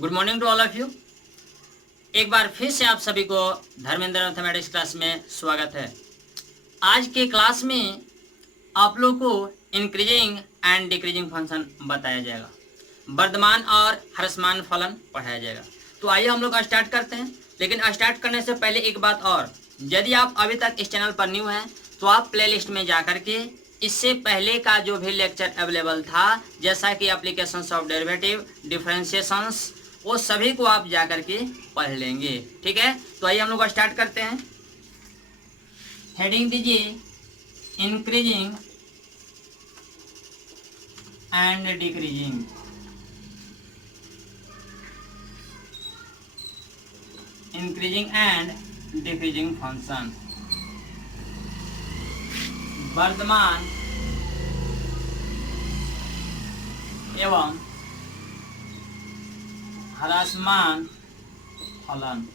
Good morning to all of you. एक बार फिर से आप सभी को धर्मेंद्र मैथमेटिक्स क्लास में स्वागत है। आज के क्लास में आप लोग को इंक्रीजिंग एंड डिक्रीजिंग फंक्शन बताया जाएगा, वर्धमान और ह्रासमान फलन पढ़ाया जाएगा। तो आइए हम लोग स्टार्ट करते हैं। लेकिन स्टार्ट करने से पहले एक बात और, यदि आप अभी तक इस चैनल पर न्यू हैं तो आप प्लेलिस्ट में जा करके इससे पहले का जो भी लेक्चर अवेलेबल था, जैसा कि एप्लीकेशंस ऑफ डेरिवेटिव, डिफरेंशिएशंस, वो सभी को आप जा करके पढ़ लेंगे। ठीक है, तो आइए हम लोग स्टार्ट करते हैं। हेडिंग दीजिए increasing and decreasing. Increasing and decreasing function, वर्धमान एवं ह्रासमान फलन।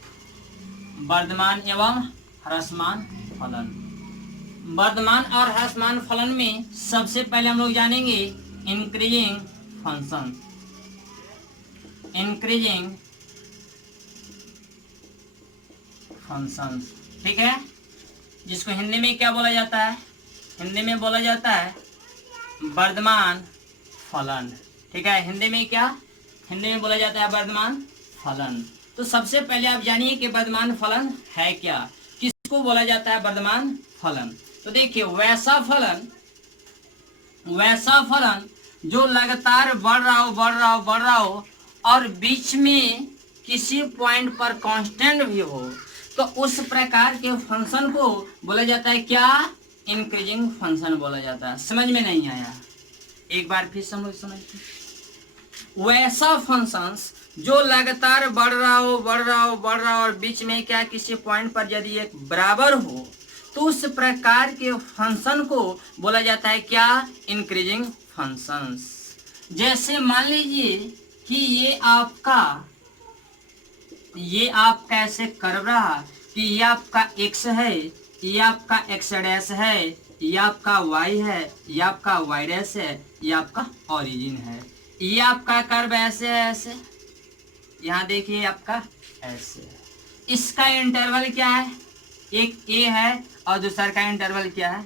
वर्धमान एवं ह्रासमान फलन। वर्धमान और ह्रासमान फलन में सबसे पहले हम लोग जानेंगे इंक्रीजिंग फंक्शन। इंक्रीजिंग फंक्शन, ठीक है, जिसको हिंदी में क्या बोला जाता है? हिंदी में बोला जाता है वर्धमान फलन। ठीक है, हिंदी में क्या? हिंदी में बोला जाता है वर्धमान फलन। तो सबसे पहले आप जानिए कि वर्धमान फलन है क्या, किसको बोला जाता है वर्धमान फलन। तो देखिए, वैसा फलन जो लगातार बढ़ रहा हो और बीच में किसी पॉइंट पर कांस्टेंट भी हो, तो उस प्रकार के फंक्शन को बोला जाता है क्या? इंक्रीजिंग फंक्शन बोला जाता है। समझ में नहीं आया? एक बार फिर समझिए। वैसा फंक्शन जो लगातार बढ़ रहा हो और बीच में क्या किसी पॉइंट पर यदि एक बराबर हो, तो उस प्रकार के फंक्शन को बोला जाता है क्या? Increasing functions. जैसे मान लीजिए कि ये आपका ऐसे कर्व रहा कि ये आपका x है, ये आपका x डैश है, ये आपका y है, ये आपका y डैश है, ये आपका ओरिजिन है। ये आपका कर्व ऐसे है, ऐसे यहाँ देखिए आपका ऐसे है। इसका इंटरवल क्या है? एक a है और दूसरा का इंटरवल क्या है?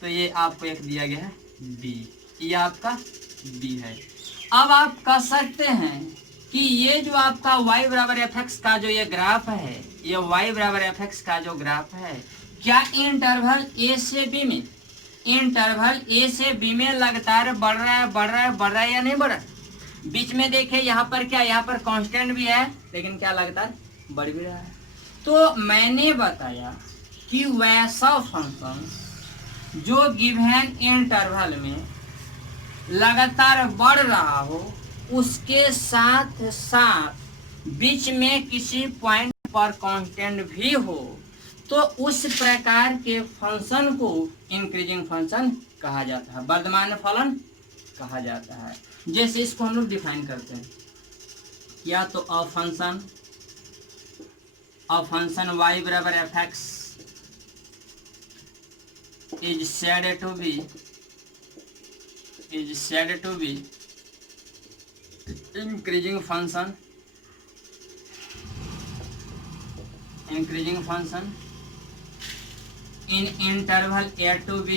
तो ये आपको एक दिया गया है b, ये आपका b है। अब आप कह सकते हैं कि ये जो आपका y बराबर fx का जो ये ग्राफ है, ये y बराबर fx का जो ग्राफ है, क्या इंटरवल a से b में, इंटरवल a से b में लगातार बढ़ रहा है या नहीं बढ़ रहा? बीच में देखिए यहाँ पर क्या, यहाँ पर कांस्टेंट भी है, लेकिन क्या लगातार बढ़ भी रहा है। तो मैंने बताया कि वैसा फंक्शन जो गिवन इंटरवल में लगातार बढ़ रहा हो, उसके साथ साथ बीच में किसी पॉइंट पर कांस्टेंट भी हो, तो उस प्रकार के फंक्शन को इंक्रीजिंग फंक्शन कहा जाता है, वर्धमान फलन कहा जाता है। जैसे इसको हम लोग डिफाइन करते हैं, या तो अ फंक्शन y बराबर fx is said to be increasing function in interval a to b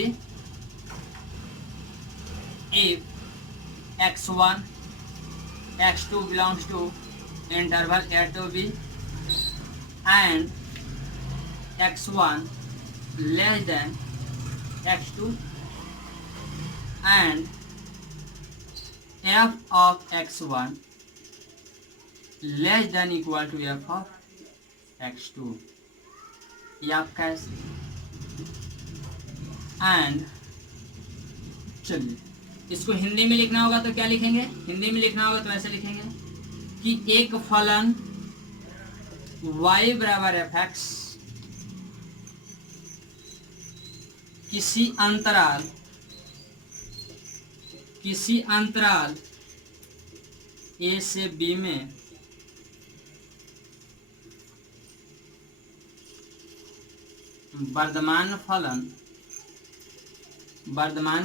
if x1 x2 belongs to interval a to b and x1 less than x2 and f of x1 less than equal to f of x2। ये आपका and, चलिए इसको हिंदी में लिखना होगा तो क्या लिखेंगे? हिंदी में लिखना होगा तो ऐसे लिखेंगे कि एक फलन y बराबर fx किसी अंतराल a से b में वर्धमान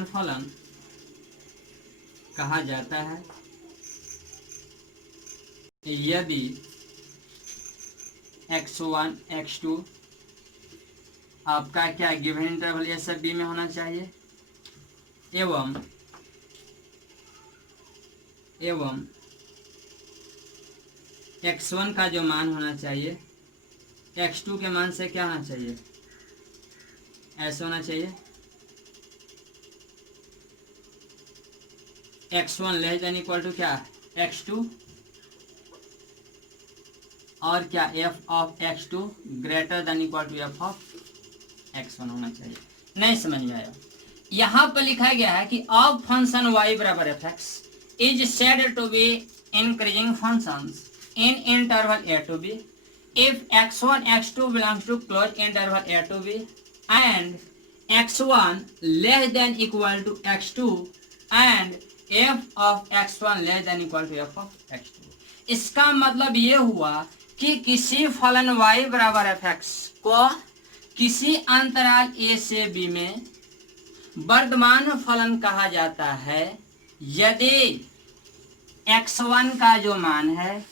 फलन कहा जाता है। यदि x1 x2 आपका क्या गिवन इंटरवल ए से बी में होना चाहिए एवं x1 का जो मान होना चाहिए x2 के मान से क्या होना चाहिए, ऐसे होना चाहिए x1 less than equal to क्या x2 और क्या f of x2 greater than equal to f of x1 होना चाहिए। नहीं समझ में आया? यहाँ पर लिखा गया है कि ऑफ फंक्शन y बराबर fx is said to be increasing functions in interval a to b if x1 x2 belongs to closed interval a to b and x1 less than equal to x2 and f of x1 less than equal to f of x2। इसका मतलब ये हुआ कि किसी फलन y बराबर fx को किसी अंतराल a से b में वर्तमान फलन कहा जाता है यदि x1 का जो मान है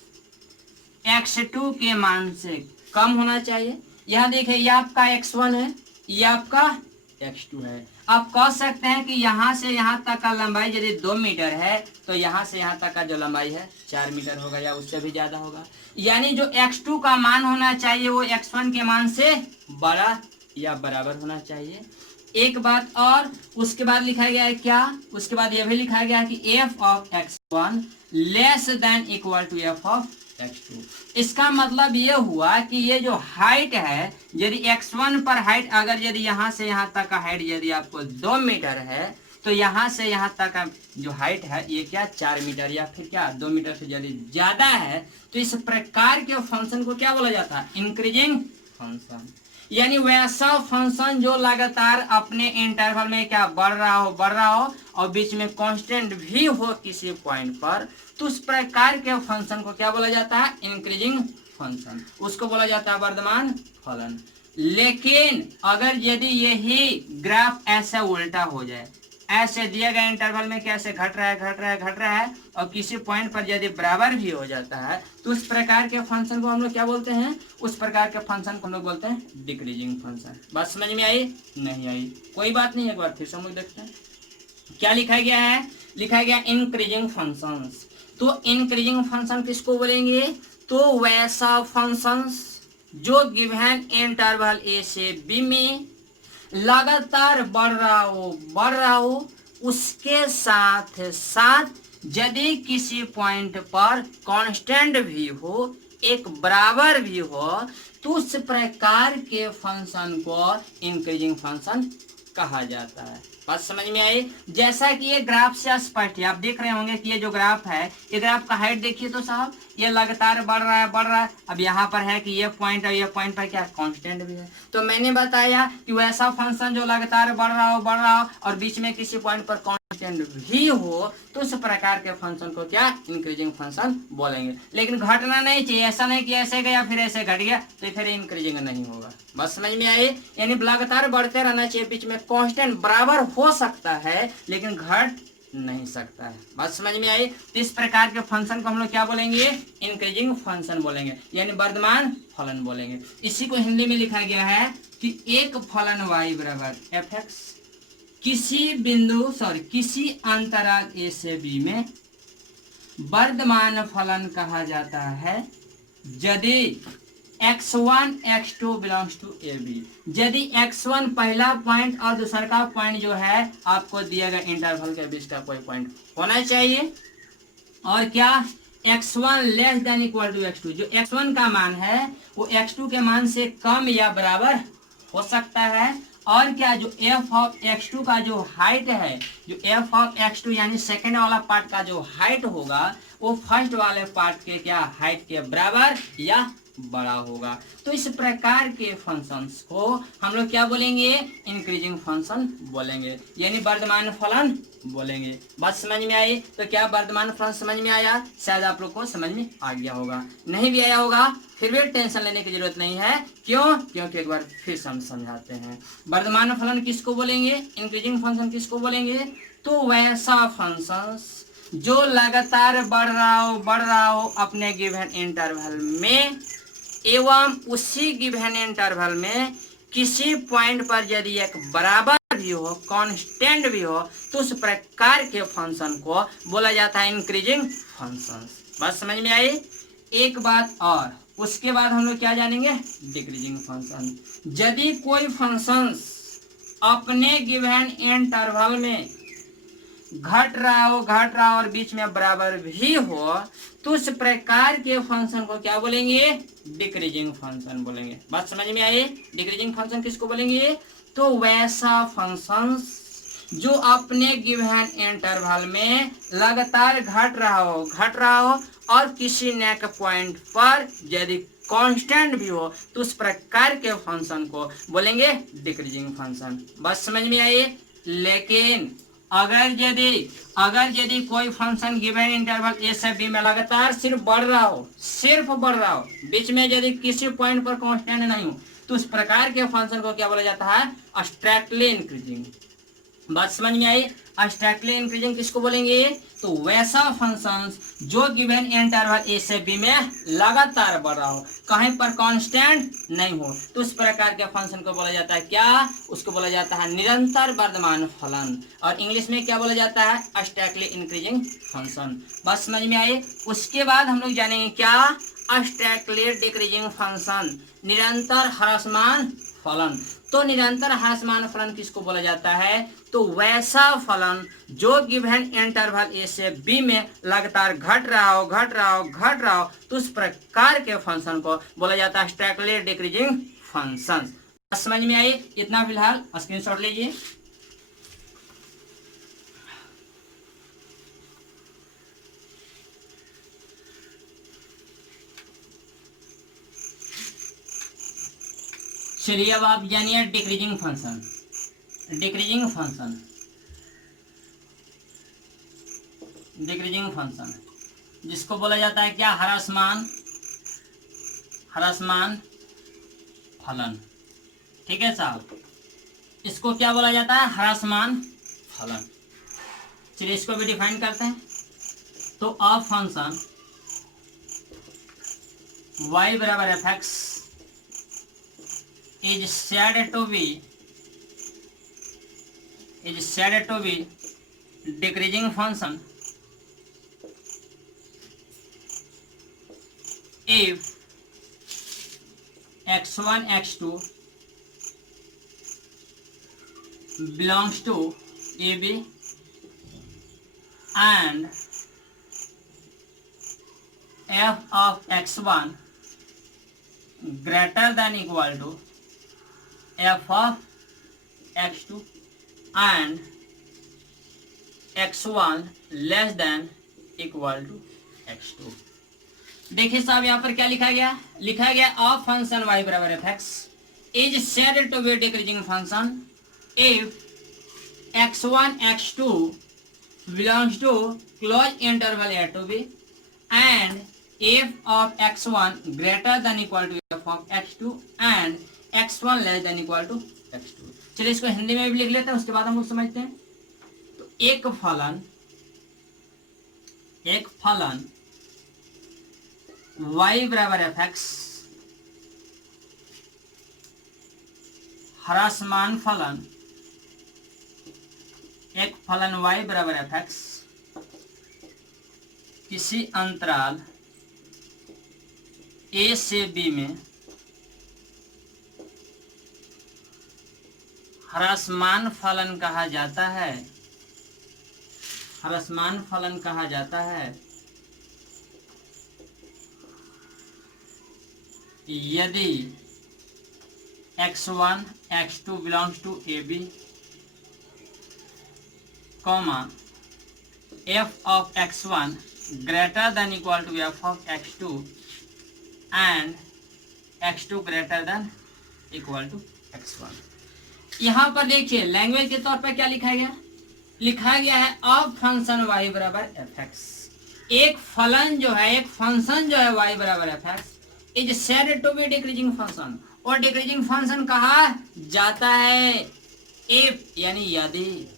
x2 के मान से कम होना चाहिए। यहाँ देखिए ये आपका x1 है, ये आपका x2 है। आप कह सकते हैं कि यहाँ से यहाँ तक का लंबाई यदि 2 मीटर है तो यहाँ से यहाँ तक का जो लंबाई है 4 मीटर होगा या उससे भी ज्यादा होगा। यानी जो x2 का मान होना चाहिए वो x1 के मान से बड़ा या बराबर होना चाहिए। एक बात और उसके बाद लिखा गया है क्या, उसके बाद यह भी लिखा गया है कि f of x1 less than equal to f of x2। इसका मतलब ये हुआ कि ये जो हाइट है यदि x1 पर हाइट अगर यदि यहाँ से यहाँ तक का हाइट यदि आपको 2 मीटर है तो यहाँ से यहाँ तक का जो हाइट है ये क्या 4 मीटर या फिर क्या 2 मीटर से यदि ज्यादा है तो इस प्रकार के फंक्शन को क्या बोला जाता है, इंक्रीजिंग फंक्शन। यानी वैसा फंक्शन जो लगातार अपने इंटरवल में क्या बढ़ रहा हो और बीच में कांस्टेंट भी हो किसी पॉइंट पर, तो उस प्रकार के फंक्शन को क्या बोला जाता है, इंक्रीजिंग फंक्शन। उसको बोला जाता है वर्धमान फलन। लेकिन अगर यदि यही ग्राफ ऐसे उल्टा हो जाए, ऐसे दिए गए इंटरवल में कैसे घट रहा है और किसी पॉइंट पर यदि बराबर भी हो जाता है तो उस प्रकार के फंक्शन को हम लोग क्या बोलते हैं, उस प्रकार के फंक्शन को हम लोग बोलते हैं डिक्रीजिंग फंक्शन। बात समझ में आई? नहीं आई? कोई बात नहीं, एक बार फिर से हम लोग देखते हैं क्या लिखा गया है। लिखा गया इंक्रीजिंग फंक्शंस। तो इंक्रीजिंग फंक्शन किसको बोलेंगे, तो वैसा फंक्शंस जो गिवन इंटरवल ए से बी में लगातार बढ़ रहा हो उसके साथ साथ यदि किसी पॉइंट पर कांस्टेंट भी हो, एक बराबर भी हो, तो उस प्रकार के फंक्शन को इंक्रीजिंग फंक्शन कहा जाता है। बात समझ में आई? जैसा कि ये ग्राफ से स्पष्ट है, आप देख रहे होंगे कि ये जो ग्राफ है, ये ग्राफ का हाइट देखिए तो साहब ये लगातार बढ़ रहा है। अब यहाँ पर है कि ये पॉइंट और ये पॉइंट पर क्या कांस्टेंट भी है। तो मैंने बताया कि वैसा फंक्शन जो लगातार बढ़ रहा हो और बीच में किसी पॉइंट पर कांस्टेंट भी हो तो उस प्रकार के फंक्शन को क्या, इंक्रीजिंग फंक्शन बोलेंगे। लेकिन घटना नहीं चाहिए, ऐसा नहीं कि ऐसे गया फिर ऐसे घट गया तो फिर इंक्रीजिंग नहीं होगा। बस समझ में आई? यानी लगातार बढ़ते रहना चाहिए, बीच में कांस्टेंट बराबर हो सकता है लेकिन घट नहीं सकता है। बात समझ में आई? तो इस प्रकार के फंक्शन को हम लोग क्या बोलेंगे, इंक्रीजिंग फंक्शन बोलेंगे, यानी वर्धमान फलन बोलेंगे। इसी को हिंदी में लिखा गया है कि एक फलन y बराबर fx किसी अंतराल a से b में वर्धमान फलन कहा जाता है यदि x1 x2 belongs to ab। यदि x1 पहला पॉइंट और दूसरा का पॉइंट जो है आपको दिया गया इंटरवल के बीच का कोई पॉइंट होना चाहिए, और क्या x1 less than equal to x2, जो x1 का मान है वो x2 के मान से कम या बराबर हो सकता है, और क्या जो f ऑफ x2 का जो हाइट है, जो f ऑफ x2 यानी सेकेंड वाला पार्ट का जो हाइट होगा वो फर्स्ट वाले पार्ट के क्या हाइट के बराबर या बड़ा होगा। तो इस प्रकार के फंक्शंस को हम लोग क्या बोलेंगे, इंक्रीजिंग फंक्शन बोलेंगे, यानी वर्धमान फलन बोलेंगे। बात समझ में आई? तो क्या वर्धमान फलन समझ में आया? शायद आप लोग को समझ में आ गया होगा, नहीं भी आया होगा फिर भी टेंशन लेने की जरूरत नहीं है। क्यों? क्योंकि एक बार फिर हम समझाते हैं। वर्धमान फलन किसको बोलेंगे, इंक्रीजिंग फंक्शन किसको बोलेंगे, तो वैसा फंक्शंस जो लगातार बढ़ रहा हो अपने गिवन इंटरवल में एवं उसी गिवन इंटरवल में किसी पॉइंट पर यदि एक बराबर भी हो, कांस्टेंट भी हो, तो उस प्रकार के फंक्शन को बोला जाता है इंक्रीजिंग फंक्शन। बात समझ में आई? एक बात और, उसके बाद हम लोग क्या जानेंगे? Decreasing function. यदि कोई फंक्शन अपने गिवन इंटरवल में घट रहा हो और बीच में बराबर भी हो, तो उस प्रकार के फंक्शन को क्या बोलेंगे? डिक्रीजिंग फंक्शन बोलेंगे। बात समझ में आई? डिक्रीजिंग फंक्शन किसको बोलेंगे? तो वैसा फंक्शन जो अपने गिवन इंटरवल में लगातार घट रहा हो और किसी नेक पॉइंट पर यदि कांस्टेंट भी हो, तो उस प्रकार के फंक्शन को बोलेंगे डिक्रीजिंग फंक्शन। बात समझ में आई? लेकिन अगर यदि कोई फंक्शन गिवन इंटरवल ए से बी में लगातार सिर्फ बढ़ रहा हो, बीच में यदि किसी पॉइंट पर कांस्टेंट नहीं हो, तो उस प्रकार के फंक्शन को क्या बोला जाता है? Strictly increasing. बात समझ में आई? स्ट्रिक्टली इंक्रीजिंग किसको बोलेंगे? तो वैसा फंक्शन जो गिवन इंटरवल ए से बी में लगातार बढ़ रहा हो, कहीं पर कांस्टेंट नहीं हो, तो उस प्रकार के फंक्शन को बोला जाता है क्या? उसको बोला जाता है निरंतर वर्धमान फलन, और इंग्लिश में क्या बोला जाता है? Strictly increasing function. बात समझ में आई? उसके बाद हम लोग जानेंगे क्या? स्ट्रिक्टली डिक्रीजिंग फंक्शन, निरंतर ह्रासमान फलन। तो निरंतर ह्रासमान फलन किसको बोला जाता है? तो वैसा फलन जो गिवन इंटरवल ए से बी में लगातार घट रहा हो, तो उस प्रकार के फंक्शन को बोला जाता है स्ट्रिक्टली डिक्रीजिंग फंक्शन। समझ में आई? इतना फिलहाल स्क्रीनशॉट लीजिए। चलिए अब आप जानिए डिक्रीजिंग फंक्शन। डिक्रीजिंग फंक्शन जिसको बोला जाता है क्या? ह्रासमान फलन। ठीक है साहब, इसको क्या बोला जाता है? ह्रासमान फलन। चलिए इसको भी डिफाइन करते हैं। तो अ फंक्शन y बराबर fx is said to be decreasing function if x1 x2 belongs to AB and f of x1 greater than equal to f of x2 and x1 less than equal to x2। देखिए साहब यहाँ पर क्या लिखा गया? अ function y बराबर fx is said to be decreasing function if x1 x2 belongs to closed interval a to b and f of x1 greater than equal to f of x2 and x1 less than equal to x2। चलिए इसको हिंदी में भी लिख लेते हैं, उसके बाद हम लोग समझते हैं। तो एक फलन y बराबर fx ह्रासमान फलन, एक फलन y बराबर fx किसी अंतराल a से b में ह्रासमान फलन कहा जाता है। यदि x1 x2 belongs to AB, f of x1 greater than equal to f of x2 and x2 greater than equal to x1। यहाँ पर देखिए लैंग्वेज के तौर पर क्या लिखा गया है? अब फंक्शन y बराबर fx, एक फंक्शन जो है y बराबर fx is said to be decreasing function, और डिक्रीजिंग फंक्शन कहा जाता है? इफ यानी यदि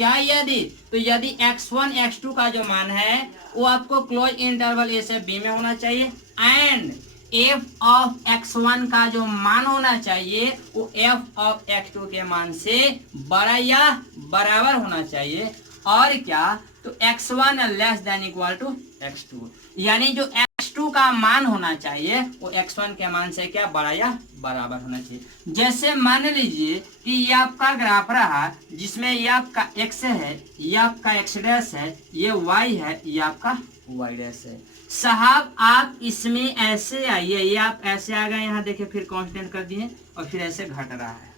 क्या यदि, तो यदि x1 x2 का जो मान है वो आपको क्लोज इंटरवल ए से बी में होना चाहिए, एंड f ऑफ x1 का जो मान होना चाहिए वो f ऑफ x2 के मान से बड़ा या बराबर होना चाहिए। और क्या, तो x1 less than equal to x2, यानी जो x2 का मान होना चाहिए वो x1 के मान से क्या बड़ा या बराबर होना चाहिए। जैसे मान लीजिए कि ये आपका ग्राफ रहा जिसमें ये आपका x है, ये आपका x डैश है, ये y है, ये आपका y डैश है। साहब आप इसमें ऐसे आइए, ये आप ऐसे आ गए, यहाँ देखिए फिर कांस्टेंट कर दिए और फिर ऐसे घट रहा है।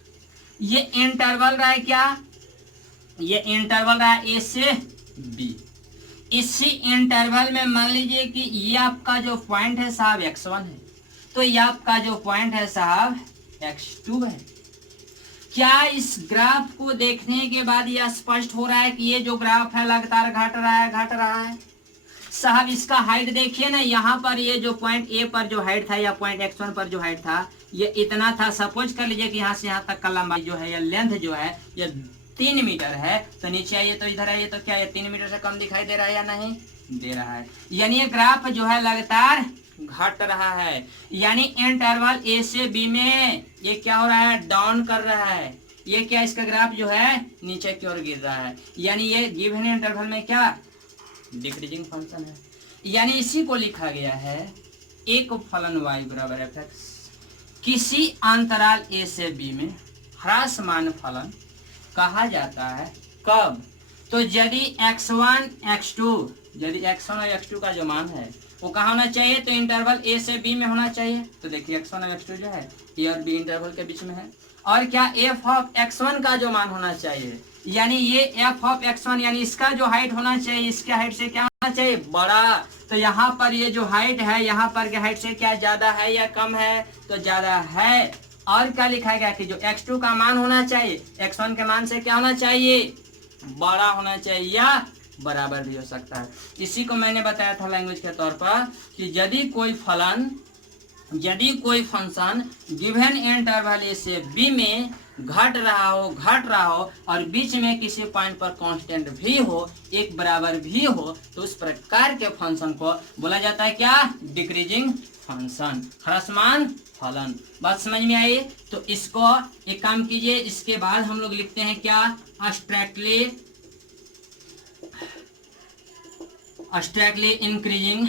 ये इंटरवल रहा है क्या, ये इंटरवल रहा है ए से बी। इसी इंटरवल में मान लीजिए कि ये आपका जो पॉइंट है साहब x1 है, तो ये आपका जो पॉइंट है साहब x2 है। क्या इस ग्राफ को देखने के बाद यह स्पष्ट हो रहा है कि ये जो ग्राफ है लगातार घट रहा है, घट रहा है? साहब इसका हाइट देखिए ना, यहाँ पर ये जो पॉइंट ए पर जो हाइट था या पॉइंट x1 पर जो हाइट था ये इतना था। सपोज कर लीजिए कि यहाँ से यहाँ तक का लंबाई जो है या लेंथ जो है ये 3 मीटर है, तो नीचे आइए तो इधर आइए तो क्या ये 3 मीटर से कम दिखाई दे रहा है या नहीं दे रहा है? यानी ये ग्राफ जो है लगातार घट रहा है, यानी इंटरवल ए से बी में ये क्या हो रहा है, डाउन कर रहा है। ये क्या, इसका ग्राफ जो है नीचे की ओर गिर रहा है, यानी ये गिवन इंटरवल में क्या डिक्रीजिंग फंक्शन है। यानी इसी को लिखा गया है एक फलन y बराबर f(x) किसी अंतराल a से b में ह्रासमान फलन कहा जाता है। कब, तो यदि x1 x2, यदि x1 और x2 का जो मान है वो कहाँ होना चाहिए, तो इंटरवल a से b में होना चाहिए। तो देखिए x1 और x2 जो है a और b इंटरवल के बीच में है। और क्या, f ऑफ x1 का जो मान होना चाहिए, यानी ये f ऑफ x1 यानी इसका जो हाइट होना चाहिए इसके हाइट से क्या होना चाहिए, बड़ा। तो यहाँ पर ये जो हाइट है यहाँ पर के हाइट से क्या ज्यादा है या कम है, तो ज्यादा है। और क्या लिखा गया कि जो x2 का मान होना चाहिए x1 के मान से क्या होना चाहिए, बड़ा होना चाहिए या बराबर भी हो सकता है। इसी को मैंने बताया था लैंग्वेज के तौर पर कि यदि कोई फंक्शन गिवन इंटरवल ए से बी में घट रहा हो और बीच में किसी पॉइंट पर कांस्टेंट भी हो, एक बराबर भी हो, तो उस प्रकार के फंक्शन को बोला जाता है क्या, डिक्रीजिंग फंक्शन, ह्रासमान फलन। बात समझ में आई? तो इसको एक काम कीजिए, इसके बाद हम लोग लिखते हैं क्या, स्ट्रैक्टली इंक्रीजिंग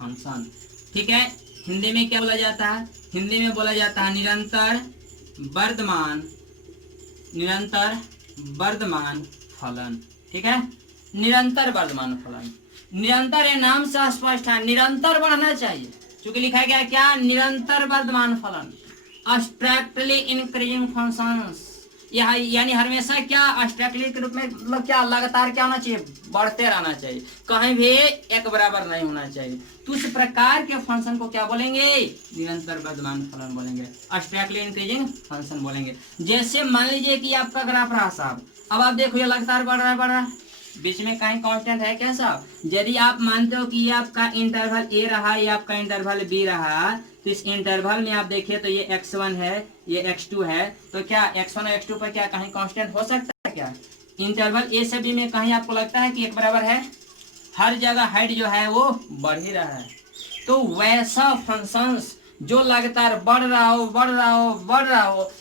फंक्शन। ठीक है, हिंदी में क्या बोला जाता है, हिंदी में बोला जाता है निरंतर वर्धमान फलन। ठीक है, निरंतर वर्धमान फलन, निरंतर है नाम से स्पष्ट है, निरंतर बढ़ना चाहिए, चूंकि लिखा गया क्या, निरंतर वर्धमान फलन, स्ट्रैक्टली इंक्रीजिंग फंक्शंस। यानी हमेशा क्या, स्ट्रैक्टली के रूप में मतलब क्या, लगातार क्या होना चाहिए, बढ़ते रहना चाहिए, कहीं भी एक बराबर नहीं होना चाहिए। तो उस प्रकार के फंक्शन को क्या बोलेंगे, निरंतर वर्धमान फलन बोलेंगे, स्ट्रैक्टली इंक्रीजिंग फंक्शन बोलेंगे। जैसे मान लीजिए कि आपका ग्राफ रहा साहब, अब आप देखो ये लगातार बढ़ रहा है, बीच में कहीं कांस्टेंट है क्या साहब? यदि आप मानते हो कि ये आपका इंटरवल ए रहा, ये आपका इंटरवल बी रहा, तो इस इंटरवल में आप देखिए तो ये x1 है, ये x2 है, तो क्या x1 और x2 पर क्या कहीं कांस्टेंट हो सकता है क्या? इंटरवल ए से बी में कहीं आपको लगता है कि एक बराबर है? हर जगह हाइट जो है वो बढ़ ही रहा है। तो वैसा फंक्शंस जो लगातार बढ़ रहा हो,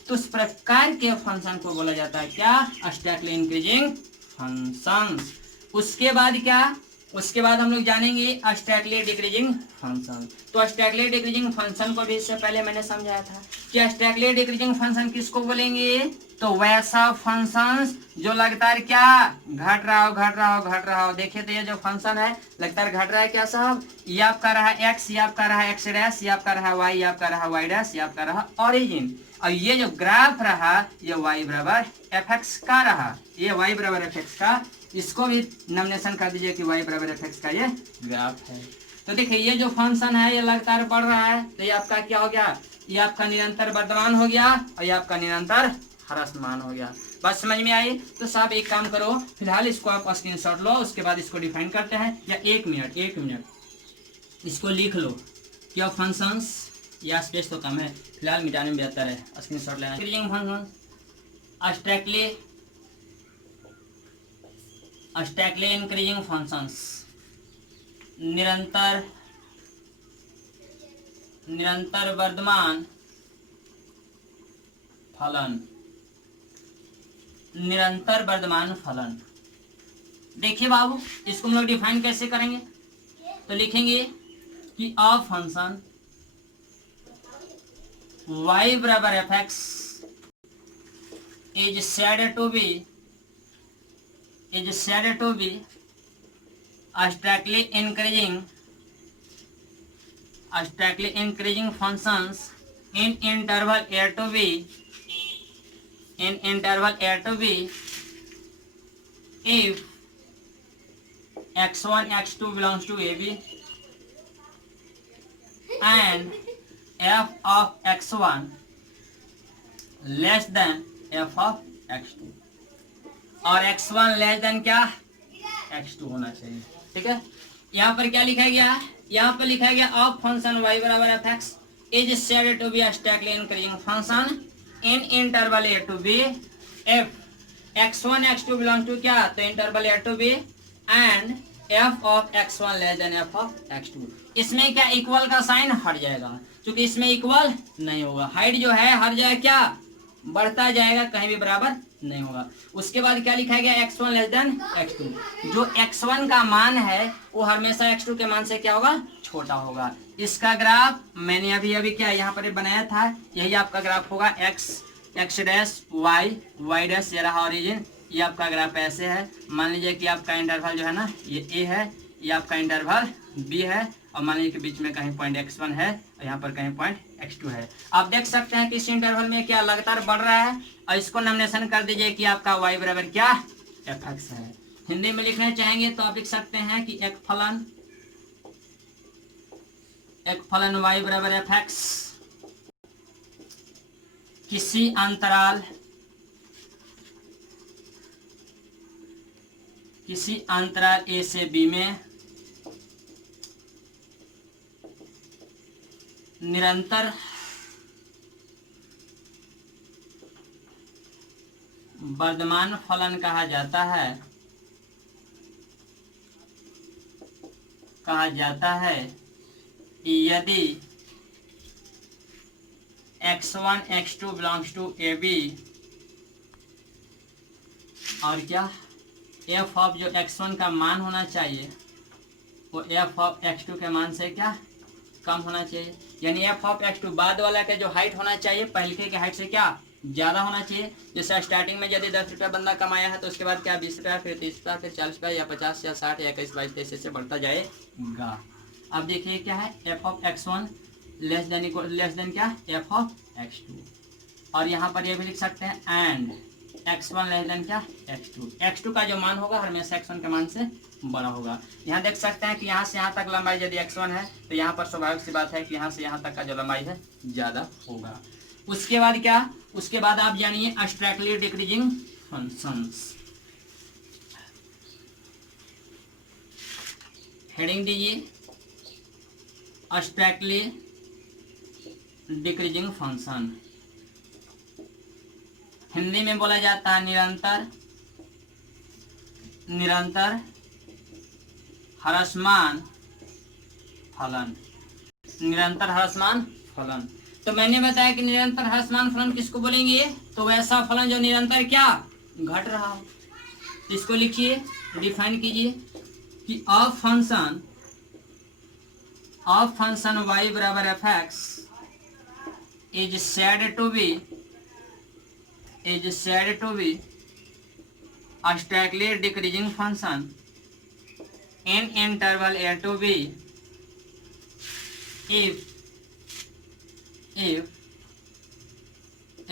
तो उस प्रकार के फंक्शन को बोला जाता है क्या, स्ट्रैक्टली इंक्रीजिंग फंक्शंस। उसके बाद क्या, उसके बाद हम लोग जानेंगे स्ट्रैक्टली डिक्रीजिंग फंक्शन। तो स्ट्रैक्टली डिक्रीजिंग फंक्शन को भी इससे पहले मैंने समझाया था कि स्ट्रैक्टली डिक्रीजिंग फंक्शन किसको बोलेंगे, तो वैसा फंक्शंस जो लगातार क्या, घट रहा हो। देखिए तो ये जो फंक्शन है लगातार घट रहा है क्या साहब, ये आपका रहा x, ये आपका रहा x डैश, ये आपका रहा y, ये आपका रहा y डैश, ये आपका रहा ओरिजिन, और ये जो ग्राफ रहा ये y बराबर f(x) का रहा, ये y बराबर f(x) का, इसको भी नॉमिनेशन कर दीजिए कि y बराबर f(x) का ये ग्राफ है। तो देखिए ये जो फंक्शन है ये लगातार बढ़ रहा है, तो ये आपका क्या हो गया, ये आपका निरंतर वर्धमान हो गया और ये आपका निरंतर ह्रासमान हो गया। बात समझ में आई? तो साहब एक काम करो, फिलहाल इसको आप स्क्रीनशॉट लो, उसके बाद इसको डिफाइन करते हैं, या एक मिनट इसको लिख लो क्या फंक्शंस, या स्पेस तो कम है, फिलहाल मिटाने में बेहतर है, स्क्रीनशॉट लेना। स्ट्रैक्टली स्टैकली इंक्रीजिंग फंक्शंस, निरंतर वर्धमान फलन, निरंतर वर्धमान फलन। देखिए बाबू, इसको हम लोग डिफाइन कैसे करेंगे, तो लिखेंगे कि अ फंक्शन y बराबर f x is said to be strictly increasing functions in interval a to b if x1 x2 belongs to ab and f of x1 less than f of x2 और x1 less then क्या x2 होना चाहिए। ठीक है, यहाँ पर क्या लिखा गया है, यहाँ पर लिखा गया ऑफ फंक्शन y बराबर f x is said to be a strictly increasing function in interval a to b if x1 x2 belongs to क्या, तो interval a to b and f of x1 less than f of x2। इसमें क्या equal का sign हट जाएगा, क्योंकि इसमें equal नहीं होगा, हाइट जो है हर जगह क्या बढ़ता जाएगा, कहीं भी बराबर नहीं होगा। उसके बाद क्या लिखा गया x1 लेस देन x2, जो x1 का मान है वो हमेशा x2 के मान से क्या होगा, छोटा होगा। इसका ग्राफ मैंने अभी क्या यहाँ पर बनाया था, यही आपका ग्राफ होगा x डैश y डैश, ये रहा ओरिजिन, ये आपका ग्राफ ऐसे है। मान लीजिए कि आपका इंटरवल जो है ना ये a है, ये आपका इंटरवल b है, और मान लीजिए कि बीच में कहीं पॉइंट x1 है और यहाँ पर कहीं पॉइंट x2 है। आप देख सकते हैं कि इस इंटरवल में क्या लगातार बढ़ रहा है, और इसको नॉमिनेशन कर दीजिए कि आपका y बराबर क्या एफ एक्स है। हिंदी में लिखना चाहेंगे तो आप लिख सकते हैं कि एक फलन y बराबर एफ एक्स किसी अंतराल a से b में निरंतर वर्धमान फलन कहा जाता है यदि x1 x2 belongs to AB और क्या f ऑफ जो x1 का मान होना चाहिए वो f ऑफ x2 के मान से क्या कम होना चाहिए, यानी f ऑफ x2 बाद वाला का जो हाइट होना चाहिए पहले के हाइट से क्या ज्यादा होना चाहिए। जैसे स्टार्टिंग में यदि 10 रुपया बंदा कमाया है तो उसके बाद क्या 20 रुपया, फिर 30 रुपया, फिर 40 रुपया, या 50 या 60 या 21 22 23 से बढ़ता जाएगा। अब देखिए क्या है f of x1 less then क्या f ऑफ x2, और यहाँ पर ये भी लिख सकते हैं एंड x1 लेस देन क्या x2 का जो मान होगा हमेशा x1 के मान से बड़ा होगा। यहाँ देख सकते हैं कि यहाँ से यहाँ तक लंबाई यदि x1 है तो यहाँ पर स्वाभाविक सी बात है कि यहाँ से यहाँ तक का जो लंबाई है ज्यादा होगा। उसके बाद क्या, उसके बाद आप जानिए स्ट्रिक्टली डिक्रीजिंग फंक्शंस। हेडिंग दीजिए स्ट्रिक्टली डिक्रीजिंग फंक्शन। हिंदी में बोला जाता है निरंतर ह्रासमान फलन। तो मैंने बताया कि निरंतर ह्रासमान फलन किसको बोलेंगे, तो वैसा फलन जो निरंतर क्या घट रहा हो। इसको लिखिए, डिफाइन कीजिए कि ऑफ फंक्शन y बराबर f x is said to be strictly decreasing function in interval a to b if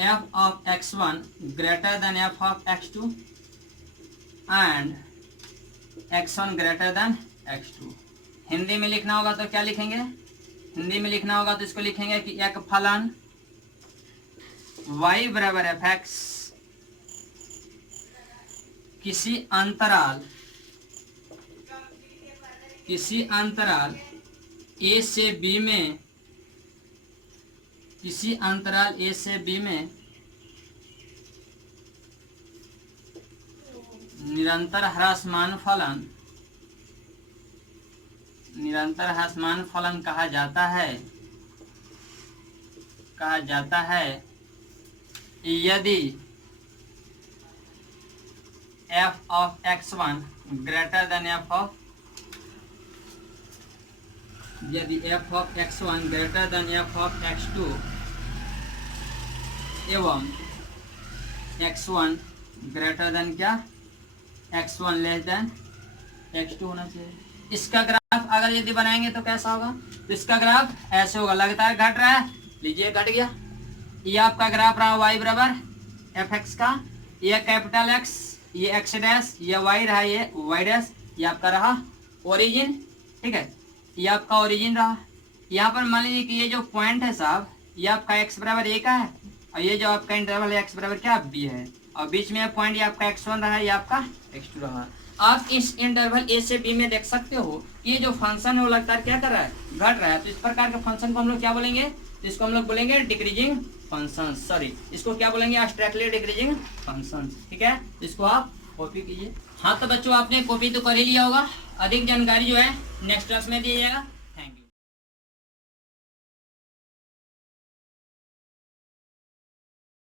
f of x1 greater than f of x2 and x1 greater than x2। Hindi में लिखना होगा तो क्या लिखेंगे, हिंदी में लिखना होगा तो इसको लिखेंगे कि एक फलन y बराबर एफ एक्स किसी अंतराल a से b में निरंतर ह्रासमान फलन, निरंतर ह्रासमान फलन कहा जाता है यदि f of x1 greater than f of, यदि f of x1 greater than f of x2 एवं x1 greater than क्या, x1 less than x2 होना चाहिए। इसका ग्राफ अगर यदि बनाएंगे तो कैसा होगा, तो इसका ग्राफ ऐसे होगा, लगातार घट रहा है, लीजिए घट गया। ये आपका ग्राफ रहा y बराबर एफ एक्स का, ये कैपिटल x, ये x डैश, ये y रहा, ये y डैश, ये आपका रहा ओरिजिन, ठीक है, ये आपका ओरिजिन रहा। यहाँ पर मान लीजिए कि ये जो पॉइंट है साहब, ये आपका x बराबर a का है, और ये जो आपका इंटरवल है x बराबर क्या b है, और बीच में पॉइंट ये आपका x1 रहा है, ये आपका x2 रहा। आप इस इंटरवल a से b में देख सकते हो ये जो फंक्शन है वो लगातार क्या कर रहा है, घट रहा है। तो इस प्रकार के फंक्शन को हम लोग क्या बोलेंगे, तो इसको हम लोग बोलेंगे डिक्रीजिंग फंक्शन, सॉरी इसको क्या बोलेंगे, एब्स्ट्रैक्टली डिक्रीजिंग फंक्शन, ठीक है। इसको आप कॉपी कीजिए। हाँ तो बच्चों आपने कॉपी तो कर ही लिया होगा, अधिक जानकारी जो है नेक्स्ट क्लास में दिया जाएगा।